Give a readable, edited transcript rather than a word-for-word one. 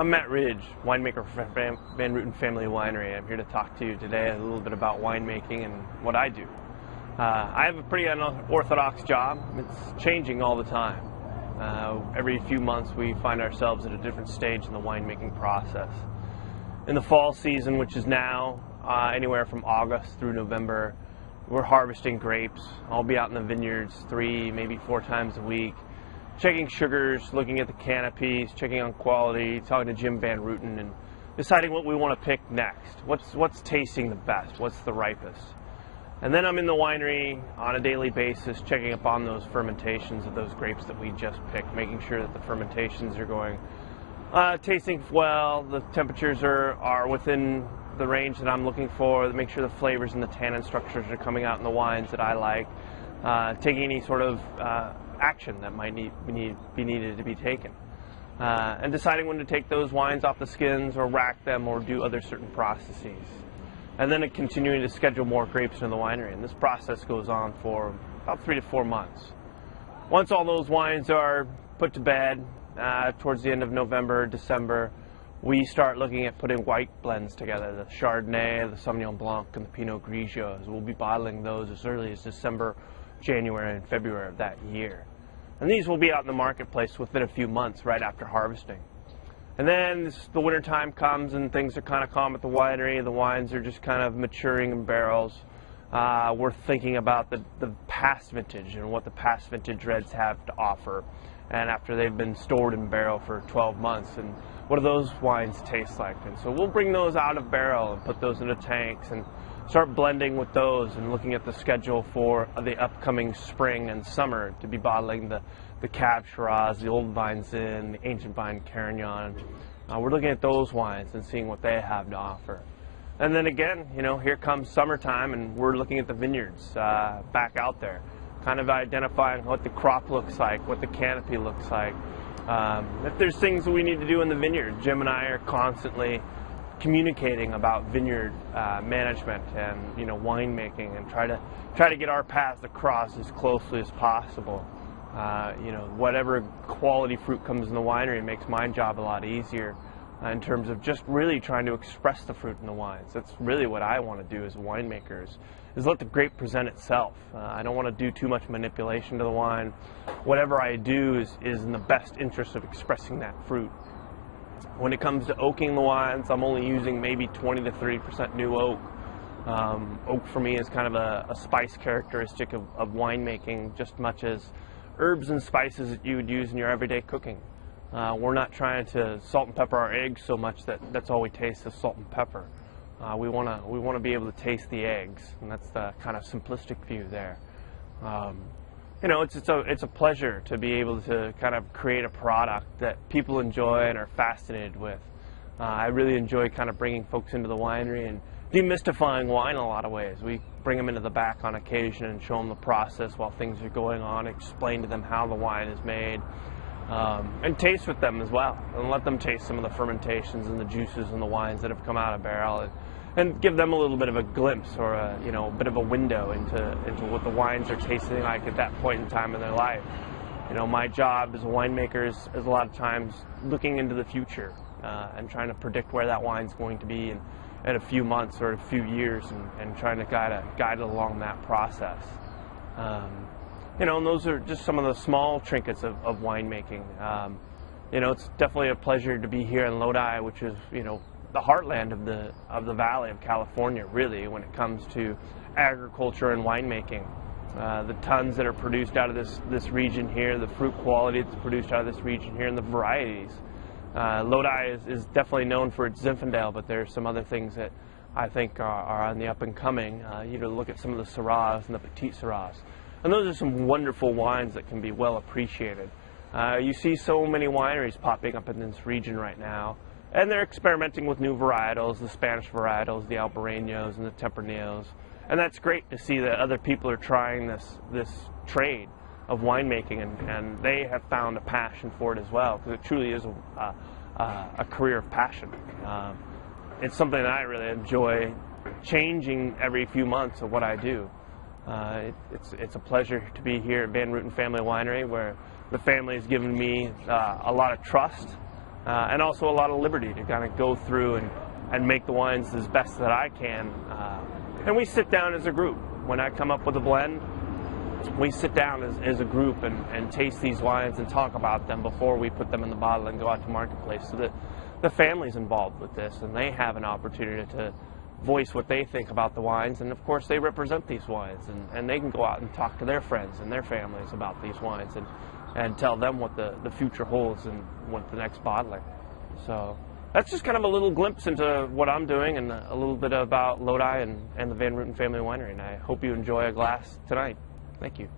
I'm Matt Ridge, winemaker for Van Ruiten Family Winery. I'm here to talk to you today a little bit about winemaking and what I do. I have a pretty unorthodox job. It's changing all the time. Every few months we find ourselves at a different stage in the winemaking process. In the fall season, which is now anywhere from August through November, we're harvesting grapes. I'll be out in the vineyards 3, maybe 4 times a week, checking sugars, looking at the canopies, checking on quality, talking to Jim Van Ruiten, and deciding what we want to pick next. What's tasting the best? What's the ripest? And then I'm in the winery on a daily basis, checking up on those fermentations of those grapes that we just picked, making sure that the fermentations are going, tasting well, the temperatures are within the range that I'm looking for, make sure the flavors and the tannin structures are coming out in the wines that I like, taking any sort of action that might be needed to be taken, and deciding when to take those wines off the skins or rack them or do other certain processes, and then continuing to schedule more grapes in the winery. And this process goes on for about 3 to 4 months. Once all those wines are put to bed towards the end of November, December, we start looking at putting white blends together, the Chardonnay, the Sauvignon Blanc, and the Pinot Grigio. We'll be bottling those as early as December, January, and February of that year. And these will be out in the marketplace within a few months right after harvesting. And then the winter time comes and things are kind of calm at the winery. The wines are just kind of maturing in barrels. We're thinking about the past vintage and what the past vintage reds have to offer. And after they've been stored in barrel for 12 months, and what do those wines taste like? And so we'll bring those out of barrel and put those into tanks and start blending with those and looking at the schedule for the upcoming spring and summer to be bottling the Cab Shiraz, the Old Vine Zin, the Ancient Vine Carignan. We're looking at those wines and seeing what they have to offer. And then again, here comes summertime and we're looking at the vineyards back out there, kind of identifying what the crop looks like, what the canopy looks like. If there's things that we need to do in the vineyard, Jim and I are constantly communicating about vineyard management and winemaking, and try to get our paths across as closely as possible. Whatever quality fruit comes in the winery makes my job a lot easier in terms of just really trying to express the fruit in the wines. That's really what I want to do as winemakers, is let the grape present itself. I don't want to do too much manipulation to the wine. Whatever I do is in the best interest of expressing that fruit. When it comes to oaking the wines, I'm only using maybe 20 to 30% new oak. Oak for me is kind of a spice characteristic of winemaking, just much as herbs and spices that you would use in your everyday cooking. We're not trying to salt and pepper our eggs so much that's all we taste is salt and pepper. We want to be able to taste the eggs, and that's the kind of simplistic view there. It's a pleasure to be able to kind of create a product that people enjoy and are fascinated with. I really enjoy kind of bringing folks into the winery and demystifying wine in a lot of ways. We bring them into the back on occasion and show them the process while things are going on, explain to them how the wine is made, and taste with them as well, and let them taste some of the fermentations and the juices and the wines that have come out of barrel, and give them a little bit of a glimpse or a bit of a window into what the wines are tasting like at that point in time in their life. My job as a winemaker is a lot of times looking into the future and trying to predict where that wine's going to be in a few months or a few years, and trying to guide it along that process. And those are just some of the small trinkets of winemaking. It's definitely a pleasure to be here in Lodi, which is the heartland of the Valley of California, really, when it comes to agriculture and winemaking. The tons that are produced out of this region here, the fruit quality that's produced out of this region here, and the varieties. Lodi is definitely known for its Zinfandel, but there are some other things that I think are on the up and coming. Look at some of the Syrahs and the Petit Syrahs. And those are some wonderful wines that can be well appreciated. You see so many wineries popping up in this region right now, and they're experimenting with new varietals, the Spanish varietals, the Albareños, and the Tempranillos. And that's great to see that other people are trying this trade of winemaking, and they have found a passion for it as well, because it truly is a career of passion. It's something that I really enjoy, changing every few months of what I do. It's a pleasure to be here at Van Ruiten Family Winery, where the family has given me a lot of trust, and also a lot of liberty to kind of go through and make the wines as best that I can. And we sit down as a group. When I come up with a blend, we sit down as a group and taste these wines and talk about them before we put them in the bottle and go out to marketplace, so that the family's involved with this and they have an opportunity to voice what they think about the wines. And of course they represent these wines, and they can go out and talk to their friends and their families about these wines and tell them what the future holds and what the next bottling. So that's just kind of a little glimpse into what I'm doing and a little bit about Lodi and the Van Ruiten Family Winery, and I hope you enjoy a glass tonight. Thank you.